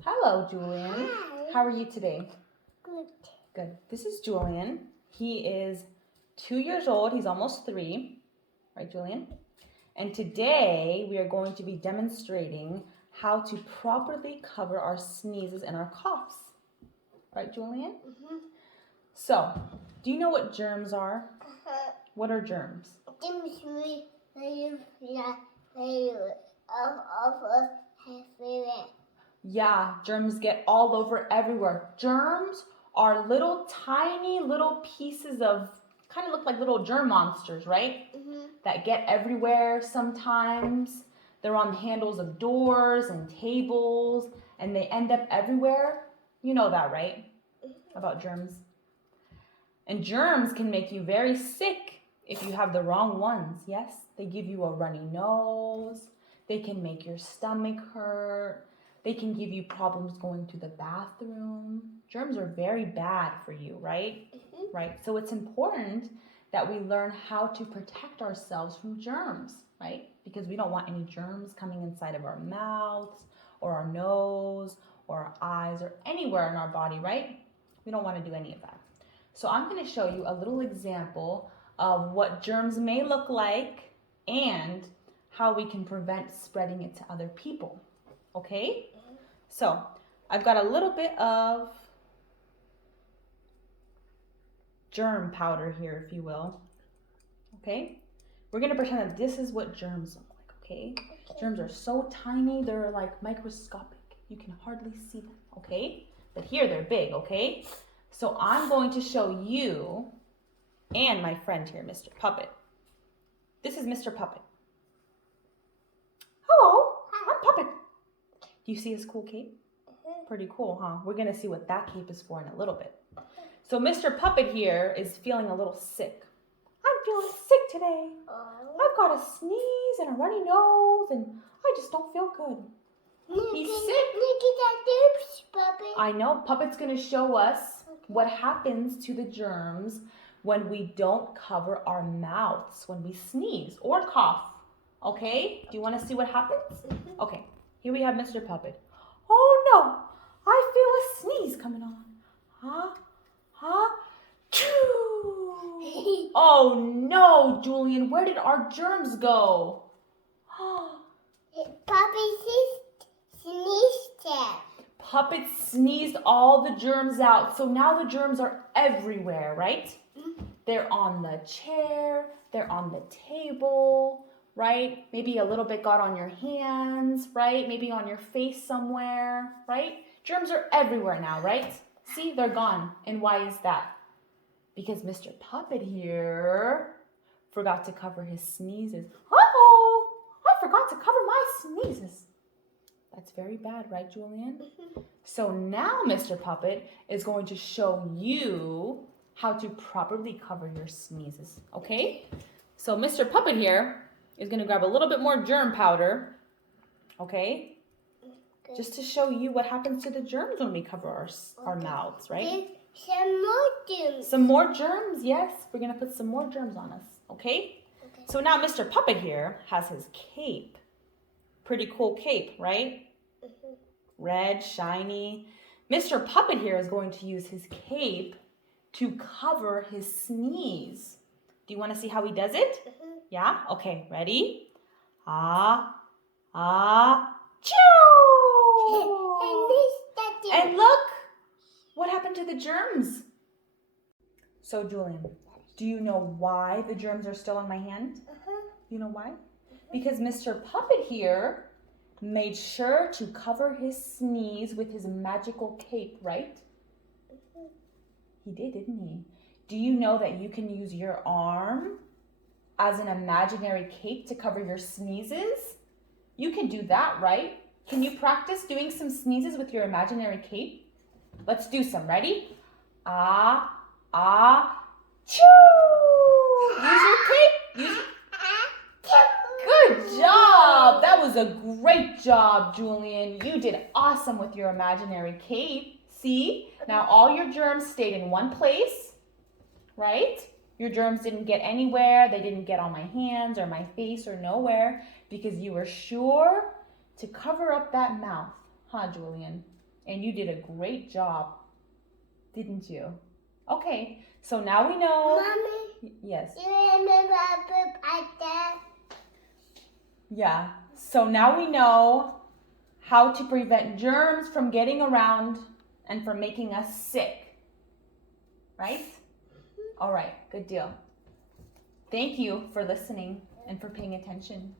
Hello, Julian. Hi. How are you today? Good. Good. This is Julian. He is 2 years old. He's almost 3. Right, Julian? And today we are going to be demonstrating how to properly cover our sneezes and our coughs. Right, Julian? Mm-hmm. So, do you know what germs are? What are germs? Yeah, germs get all over everywhere. Germs are little tiny little pieces of, kind of look like little germ monsters, right? Mm-hmm. That get everywhere sometimes. They're on the handles of doors and tables, and they end up everywhere. You know that, right? About germs. And germs can make you very sick if you have the wrong ones. Yes, they give you a runny nose. They can make your stomach hurt. They can give you problems going to the bathroom. Germs are very bad for you, right? Mm-hmm. Right. So it's important that we learn how to protect ourselves from germs, right? Because we don't want any germs coming inside of our mouths or our nose or our eyes or anywhere in our body, right? We don't want to do any of that. So I'm going to show you a little example of what germs may look like and how we can prevent spreading it to other people. Okay? So I've got a little bit of germ powder here, if you will. Okay? We're going to pretend that this is what germs look like, okay? Germs are so tiny, they're like microscopic. You can hardly see them, okay? But here they're big, okay? So I'm going to show you and my friend here, Mr. Puppet. This is Mr. Puppet. Hello, I'm Puppet. Do you see his cool cape? Pretty cool, huh? We're going to see what that cape is for in a little bit. So Mr. Puppet here is feeling a little sick. I'm feeling sick today. I've got a sneeze and a runny nose, and I just don't feel good. He's sick. Look at that oops, Puppet. I know. Puppet's going to show us what happens to the germs when we don't cover our mouths when we sneeze or cough. Okay? Do you want to see what happens? Okay. Here we have Mr. Puppet. Oh no! I feel a sneeze coming on. Choo! Oh no, Julian, where did our germs go? Puppet sneezed. Puppet sneezed all the germs out, so now the germs are everywhere, right? They're on the chair, they're on the table, right? Maybe a little bit got on your hands, right? Maybe on your face somewhere, right? Germs are everywhere now, right? See, they're gone. And why is that? Because Mr. Puppet here forgot to cover his sneezes. Uh-oh! I forgot to cover my sneezes. That's very bad, right, Julian? So now Mr. Puppet is going to show you how to properly cover your sneezes, okay? So Mr. Puppet here is going to grab a little bit more germ powder, okay? Just to show you what happens to the germs when we cover our mouths, right? Some more germs. Some more germs, yes. We're going to put some more germs on us, okay? So now Mr. Puppet here has his cape. Pretty cool cape, right? Red, shiny. Mr. Puppet here is going to use his cape to cover his sneeze. Do you want to see how he does it? Yeah? Okay, ready? Choo! And look, what happened to the germs? So, Julian, do you know why the germs are still on my hand? You know why? Because Mr. Puppet here made sure to cover his sneeze with his magical cape, right? He did, didn't he? Do you know that you can use your arm as an imaginary cape to cover your sneezes? You can do that, right? Can you practice doing some sneezes with your imaginary cape? Let's do some. Ready? Choo! Use your cape. Good job. That was a great job, Julian. You did awesome with your imaginary cape. See? Now all your germs stayed in one place, right? Your germs didn't get anywhere. They didn't get on my hands or my face or nowhere because you were sure to cover up that mouth. Huh, Julian? And you did a great job, didn't you? Okay, so now we know. Mommy, Yes. you remember like that? Yeah. So now we know how to prevent germs from getting around and from making us sick. Right? All right, good deal. Thank you for listening and for paying attention.